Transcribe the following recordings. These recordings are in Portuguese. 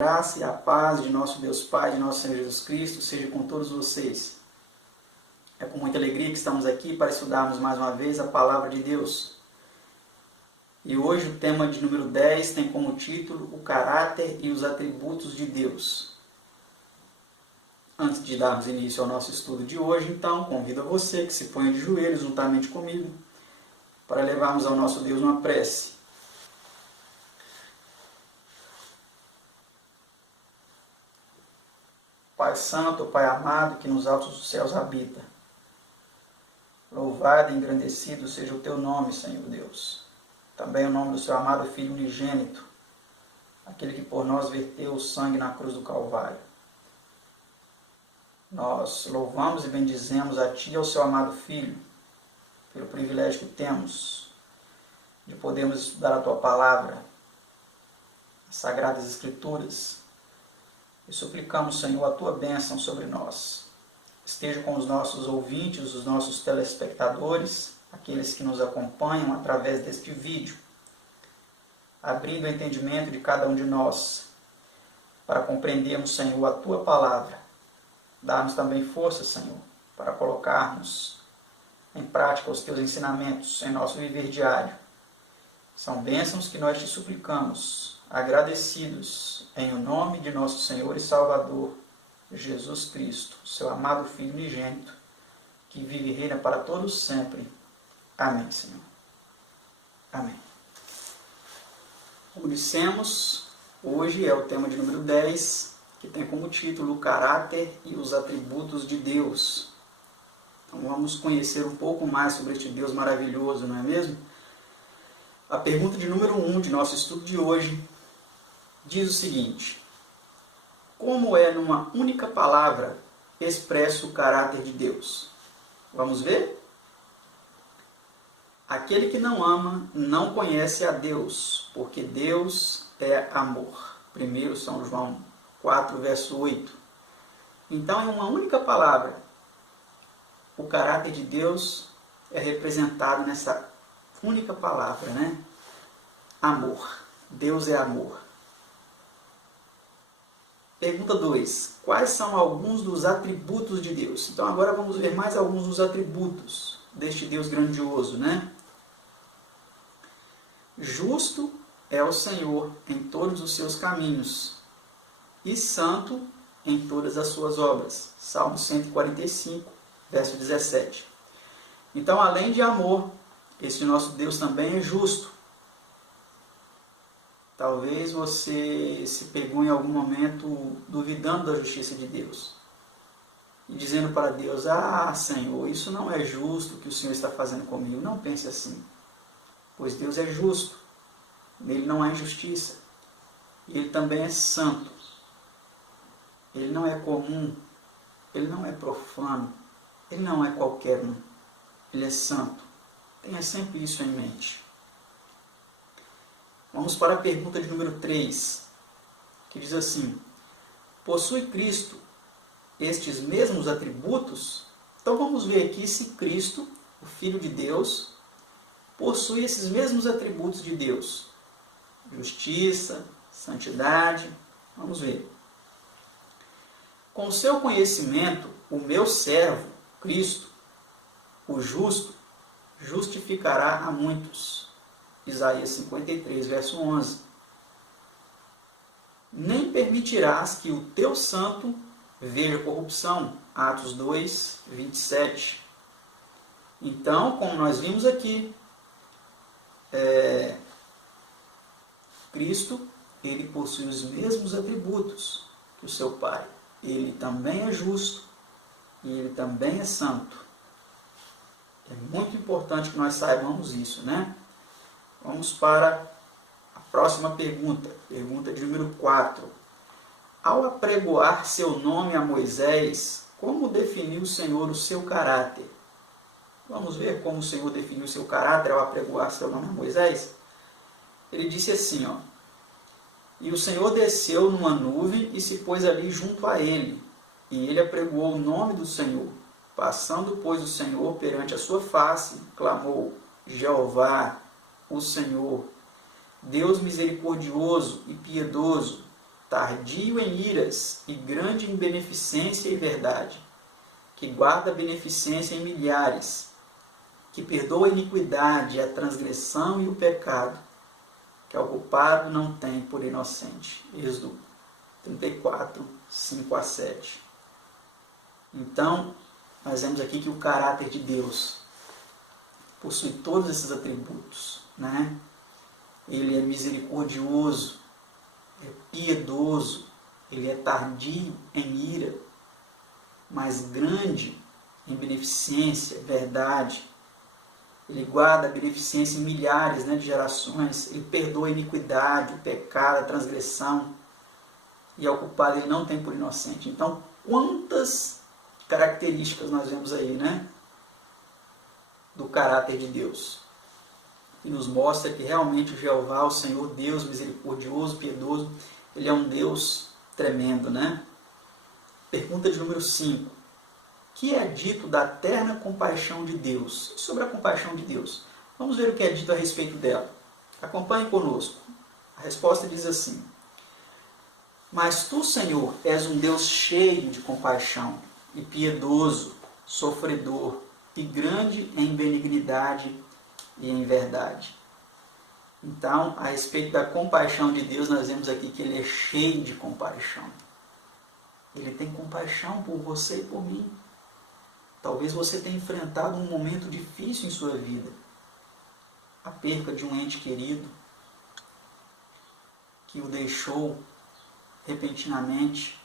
Graça e a paz de nosso Deus Pai, de nosso Senhor Jesus Cristo, seja com todos vocês. É com muita alegria que estamos aqui para estudarmos mais uma vez a Palavra de Deus. E hoje o tema de número 10 tem como título o caráter e os atributos de Deus. Antes de darmos início ao nosso estudo de hoje, então, convido a você que se ponha de joelhos juntamente comigo para levarmos ao nosso Deus uma prece. Pai Santo, Pai amado, que nos altos dos céus habita. Louvado e engrandecido seja o Teu nome, Senhor Deus. Também o nome do Seu amado Filho unigênito, aquele que por nós verteu o sangue na cruz do Calvário. Nós louvamos e bendizemos a Ti e ao Seu amado Filho, pelo privilégio que temos de podermos estudar a Tua Palavra, as Sagradas Escrituras, e suplicamos, Senhor, a Tua bênção sobre nós. Esteja com os nossos ouvintes, os nossos telespectadores, aqueles que nos acompanham através deste vídeo, abrindo o entendimento de cada um de nós, para compreendermos, Senhor, a Tua Palavra. Dá-nos também força, Senhor, para colocarmos em prática os Teus ensinamentos em nosso viver diário. São bênçãos que nós Te suplicamos, agradecidos em o nome de nosso Senhor e Salvador, Jesus Cristo, Seu amado Filho unigênito, que vive e reina para todos sempre. Amém, Senhor. Amém. Como dissemos, hoje é o tema de número 10, que tem como título o caráter e os atributos de Deus. Então vamos conhecer um pouco mais sobre este Deus maravilhoso, não é mesmo? A pergunta de número 1 de nosso estudo de hoje diz o seguinte: como é numa única palavra expresso o caráter de Deus? Vamos ver? Aquele que não ama não conhece a Deus, porque Deus é amor. 1 São João 4, verso 8. Então, em uma única palavra, o caráter de Deus é representado nessa única palavra, né? Amor. Deus é amor. Pergunta 2. Quais são alguns dos atributos de Deus? Então agora vamos ver mais alguns dos atributos deste Deus grandioso, né? Justo é o Senhor em todos os seus caminhos e santo em todas as suas obras. Salmo 145, verso 17. Então, além de amor, esse nosso Deus também é justo. Talvez você se pegou em algum momento duvidando da justiça de Deus. E dizendo para Deus: ah, Senhor, isso não é justo o que o Senhor está fazendo comigo. Não pense assim. Pois Deus é justo. Nele não há injustiça. E Ele também é santo. Ele não é comum. Ele não é profano. Ele não é qualquer um. Ele é santo. Tenha sempre isso em mente. Vamos para a pergunta de número 3, que diz assim: possui Cristo estes mesmos atributos? Então vamos ver aqui se Cristo, o Filho de Deus, possui esses mesmos atributos de Deus. Justiça, santidade. Vamos ver. Com o seu conhecimento, o meu servo, Cristo, o justo, justificará a muitos. Isaías 53, verso 11. Nem permitirás que o teu santo veja corrupção. Atos 2, 27. Então, como nós vimos aqui, Cristo, ele possui os mesmos atributos que o seu Pai. Ele também é justo e ele também é santo. É muito importante que nós saibamos isso, né? Vamos para a próxima pergunta, pergunta de número 4. Ao apregoar seu nome a Moisés, como definiu o Senhor o seu caráter? Vamos ver como o Senhor definiu o seu caráter ao apregoar seu nome a Moisés? Ele disse assim, ó: e o Senhor desceu numa nuvem e se pôs ali junto a ele, e ele apregoou o nome do Senhor. Passando, pois, o Senhor perante a sua face, clamou: Jeová, o Senhor, Deus misericordioso e piedoso, tardio em iras e grande em beneficência e verdade, que guarda a beneficência em milhares, que perdoa a iniquidade, a transgressão e o pecado, que ao culpado não tem por inocente. Êxodo 34, 5 a 7. Então, nós vemos aqui que o caráter de Deus possui todos esses atributos, né? Ele é misericordioso, é piedoso, ele é tardio em ira, mas grande em beneficência, verdade. Ele guarda a beneficência em milhares, né, de gerações. Ele perdoa a iniquidade, o pecado, a transgressão. E ao culpado ele não tem por inocente. Então, quantas características nós vemos aí, né, do caráter de Deus. E nos mostra que realmente o Jeová, o Senhor Deus misericordioso, piedoso, ele é um Deus tremendo, né? Pergunta de número 5. Que é dito da terna compaixão de Deus? Sobre a compaixão de Deus. Vamos ver o que é dito a respeito dela. Acompanhe conosco. A resposta diz assim: Mas tu, Senhor, és um Deus cheio de compaixão e piedoso, sofredor e grande em benignidade e em verdade. Então, a respeito da compaixão de Deus, nós vemos aqui que ele é cheio de compaixão. Ele tem compaixão por você e por mim. Talvez você tenha enfrentado um momento difícil em sua vida. A perca de um ente querido que o deixou repentinamente.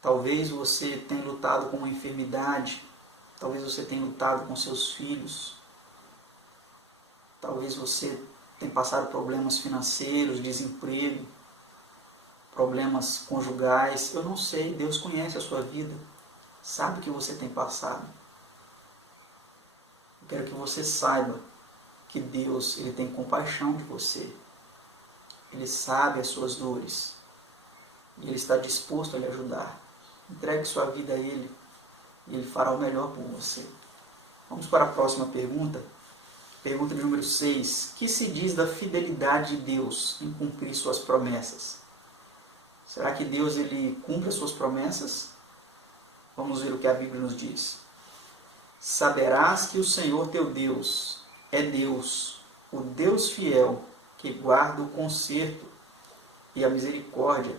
Talvez você tenha lutado com uma enfermidade. Talvez você tenha lutado com seus filhos. Talvez você tenha passado problemas financeiros, desemprego, problemas conjugais. Eu não sei, Deus conhece a sua vida. Sabe o que você tem passado. Eu quero que você saiba que Deus, ele tem compaixão de você. Ele sabe as suas dores. E ele está disposto a lhe ajudar. Entregue sua vida a ele. E ele fará o melhor por você. Vamos para a próxima pergunta. Pergunta de número 6. Que se diz da fidelidade de Deus em cumprir suas promessas? Será que Deus ele cumpre as suas promessas? Vamos ver o que a Bíblia nos diz. Saberás que o Senhor teu Deus é Deus, o Deus fiel, que guarda o conserto e a misericórdia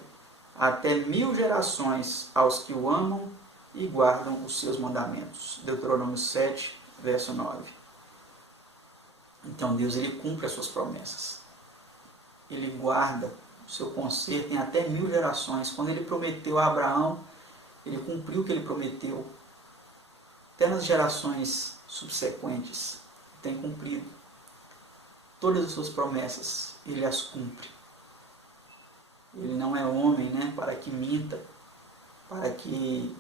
até 1000 gerações aos que o amam e guardam os seus mandamentos. Deuteronômio 7, verso 9. Então Deus ele cumpre as suas promessas. Ele guarda o seu conserto em até 1000 gerações. Quando ele prometeu a Abraão, ele cumpriu o que ele prometeu. Até nas gerações subsequentes, tem cumprido. Todas as suas promessas, ele as cumpre. Ele não é homem, né, para que minta, para que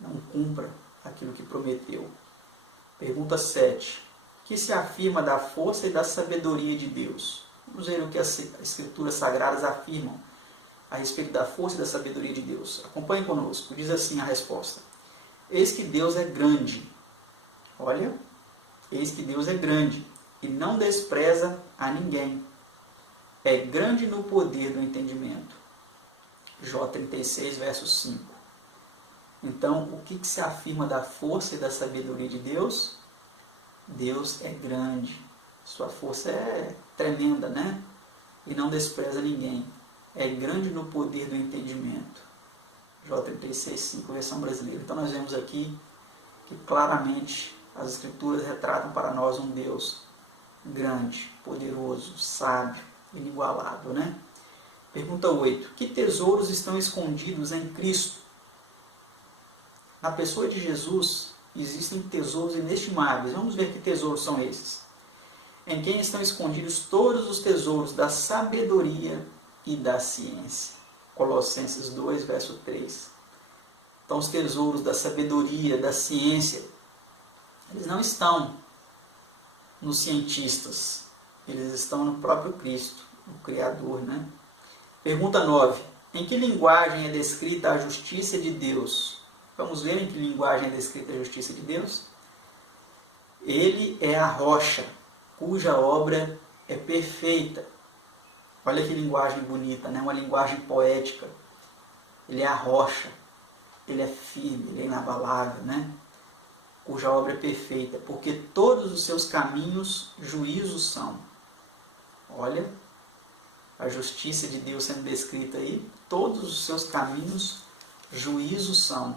não cumpra aquilo que prometeu. Pergunta 7. Que se afirma da força e da sabedoria de Deus? Vamos ver o que as Escrituras Sagradas afirmam a respeito da força e da sabedoria de Deus. Acompanhe conosco. Diz assim a resposta. Eis que Deus é grande. Olha, eis que Deus é grande e não despreza a ninguém. É grande no poder do entendimento. Jó 36, verso 5. Então, o que se afirma da força e da sabedoria de Deus? Deus é grande. Sua força é tremenda, né? E não despreza ninguém. É grande no poder do entendimento. Jó 36, 5, versão brasileira. Então nós vemos aqui que claramente as Escrituras retratam para nós um Deus grande, poderoso, sábio, inigualável, né? Pergunta 8. Que tesouros estão escondidos em Cristo? Na pessoa de Jesus existem tesouros inestimáveis. Vamos ver que tesouros são esses. Em quem estão escondidos todos os tesouros da sabedoria e da ciência. Colossenses 2, verso 3. Então, os tesouros da sabedoria, da ciência, eles não estão nos cientistas, eles estão no próprio Cristo, o Criador, né? Pergunta 9. Em que linguagem é descrita a justiça de Deus? Vamos ver em que linguagem é descrita a justiça de Deus? Ele é a rocha, cuja obra é perfeita. Olha que linguagem bonita, né? Uma linguagem poética. Ele é a rocha, ele é firme, ele é inabalável, né? Cuja obra é perfeita, porque todos os seus caminhos juízos são. Olha a justiça de Deus sendo descrita aí. Todos os seus caminhos juízos são.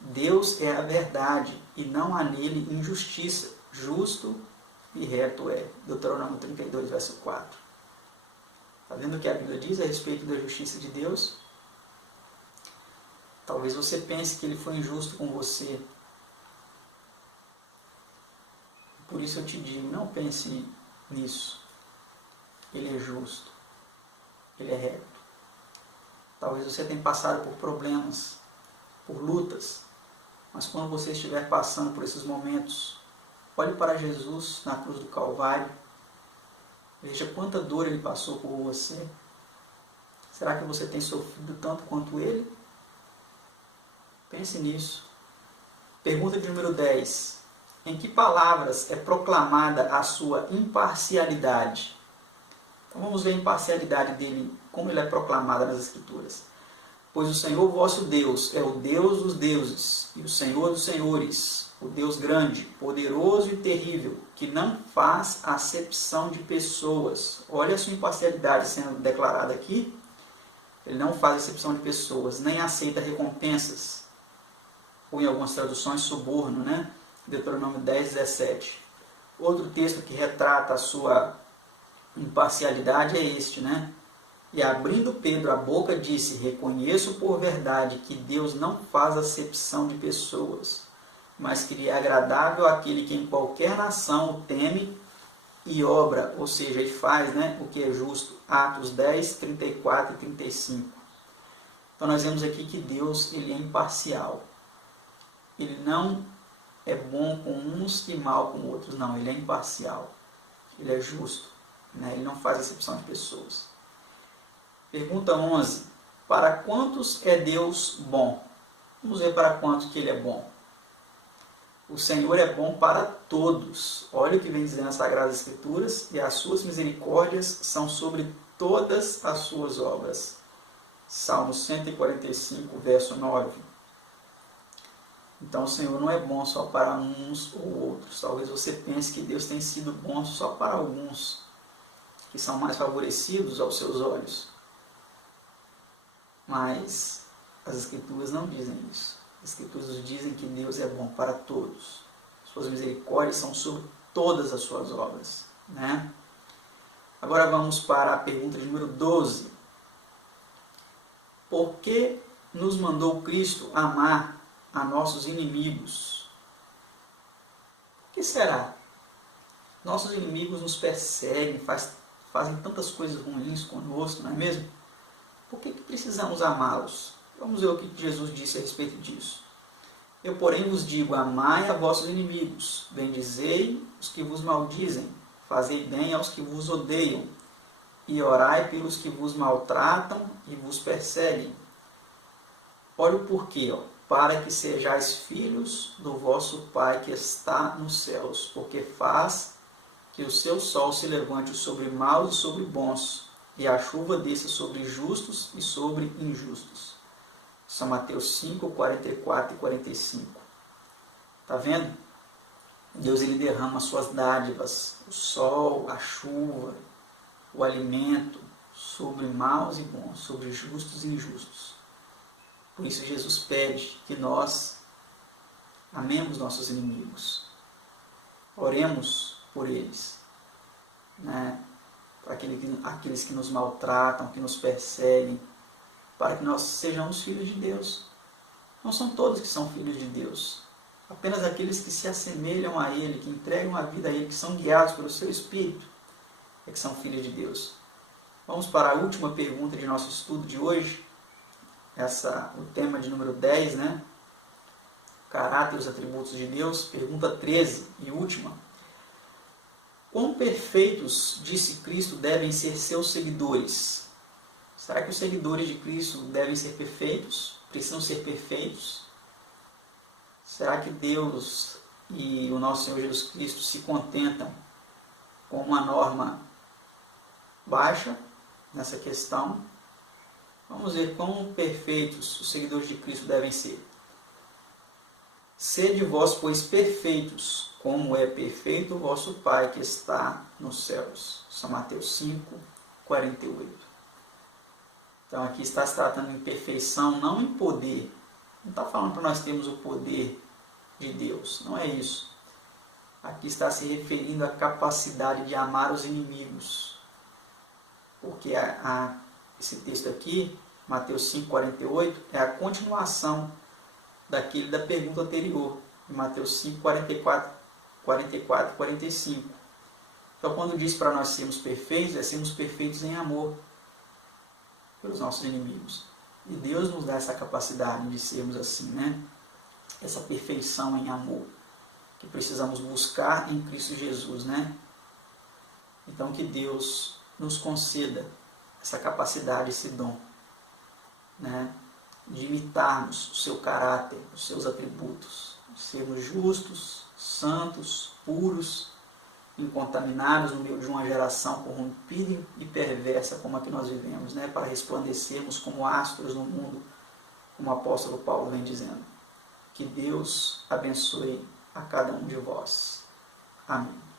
Deus é a verdade e não há nele injustiça. Justo e reto é. Deuteronômio 32, verso 4. Está vendo o que a Bíblia diz a respeito da justiça de Deus? Talvez você pense que ele foi injusto com você. Por isso eu te digo, não pense nisso. Ele é justo. Ele é reto. Talvez você tenha passado por problemas, por lutas, mas quando você estiver passando por esses momentos, olhe para Jesus na cruz do Calvário. Veja quanta dor ele passou por você. Será que você tem sofrido tanto quanto ele? Pense nisso. Pergunta de número 10. Em que palavras é proclamada a sua imparcialidade? Então vamos ver a imparcialidade dele, como ele é proclamada nas Escrituras. Pois o Senhor vosso Deus é o Deus dos deuses e o Senhor dos senhores, o Deus grande, poderoso e terrível, que não faz acepção de pessoas. Olha a sua imparcialidade sendo declarada aqui. Ele não faz acepção de pessoas, nem aceita recompensas. Ou em algumas traduções, suborno, né? Deuteronômio 10, 17. Outro texto que retrata a sua imparcialidade é este, né? E abrindo Pedro a boca, disse: reconheço por verdade que Deus não faz acepção de pessoas, mas que lhe é agradável aquele que em qualquer nação o teme e obra, ou seja, ele faz, né, o que é justo. Atos 10, 34 e 35. Então nós vemos aqui que Deus ele é imparcial. Ele não é bom com uns e mal com outros, não, ele é imparcial. Ele é justo, né? Ele não faz acepção de pessoas. Pergunta 11. Para quantos é Deus bom? Vamos ver para quantos que ele é bom. O Senhor é bom para todos. Olha o que vem dizendo as Sagradas Escrituras. E as suas misericórdias são sobre todas as suas obras. Salmo 145, verso 9. Então o Senhor não é bom só para uns ou outros. Talvez você pense que Deus tem sido bom só para alguns, que são mais favorecidos aos seus olhos. Mas as Escrituras não dizem isso. As Escrituras dizem que Deus é bom para todos. Suas misericórdias são sobre todas as suas obras, né? Agora vamos para a pergunta de número 12. Por que nos mandou Cristo amar a nossos inimigos? Por que será? Nossos inimigos nos perseguem, fazem tantas coisas ruins conosco, não é mesmo? Por que precisamos amá-los? Vamos ver o que Jesus disse a respeito disso. Eu, porém, vos digo, amai a vossos inimigos, bendizei os que vos maldizem, fazei bem aos que vos odeiam, e orai pelos que vos maltratam e vos perseguem. Olha o porquê, para que sejais filhos do vosso Pai que está nos céus, porque faz que o seu sol se levante sobre maus e sobre bons, e a chuva desça sobre justos e sobre injustos. São Mateus 5, 44 e 45. Está vendo? Deus ele derrama as suas dádivas, o sol, a chuva, o alimento, sobre maus e bons, sobre justos e injustos. Por isso Jesus pede que nós amemos nossos inimigos. Oremos por eles, né? Para aqueles que nos maltratam, que nos perseguem, para que nós sejamos filhos de Deus. Não são todos que são filhos de Deus, apenas aqueles que se assemelham a Ele, que entregam a vida a Ele, que são guiados pelo seu Espírito, é que são filhos de Deus. Vamos para a última pergunta de nosso estudo de hoje, o tema de número 10, né? Caráter e os atributos de Deus, pergunta 13 e última. Quão perfeitos, disse Cristo, devem ser seus seguidores? Será que os seguidores de Cristo devem ser perfeitos? Precisam ser perfeitos? Será que Deus e o nosso Senhor Jesus Cristo se contentam com uma norma baixa? nessa questão. Vamos ver quão perfeitos os seguidores de Cristo devem ser. Sede vós, pois, perfeitos, como é perfeito o vosso Pai que está nos céus. São Mateus 5, 48. Então aqui está se tratando de perfeição, não em poder. Não está falando para nós termos o poder de Deus, não é isso. Aqui está se referindo à capacidade de amar os inimigos. Porque esse texto aqui, Mateus 5, 48, é a continuação da pergunta anterior, de Mateus 5, 44 e 45. Então, quando diz para nós sermos perfeitos, é sermos perfeitos em amor pelos nossos inimigos. E Deus nos dá essa capacidade de sermos assim, né? Essa perfeição em amor, que precisamos buscar em Cristo Jesus, né? Então, que Deus nos conceda essa capacidade, esse dom, né? De imitarmos o seu caráter, os seus atributos, sermos justos, santos, puros, incontaminados no meio de uma geração corrompida e perversa como a que nós vivemos, né? Para resplandecermos como astros no mundo, como o apóstolo Paulo vem dizendo. Que Deus abençoe a cada um de vós. Amém.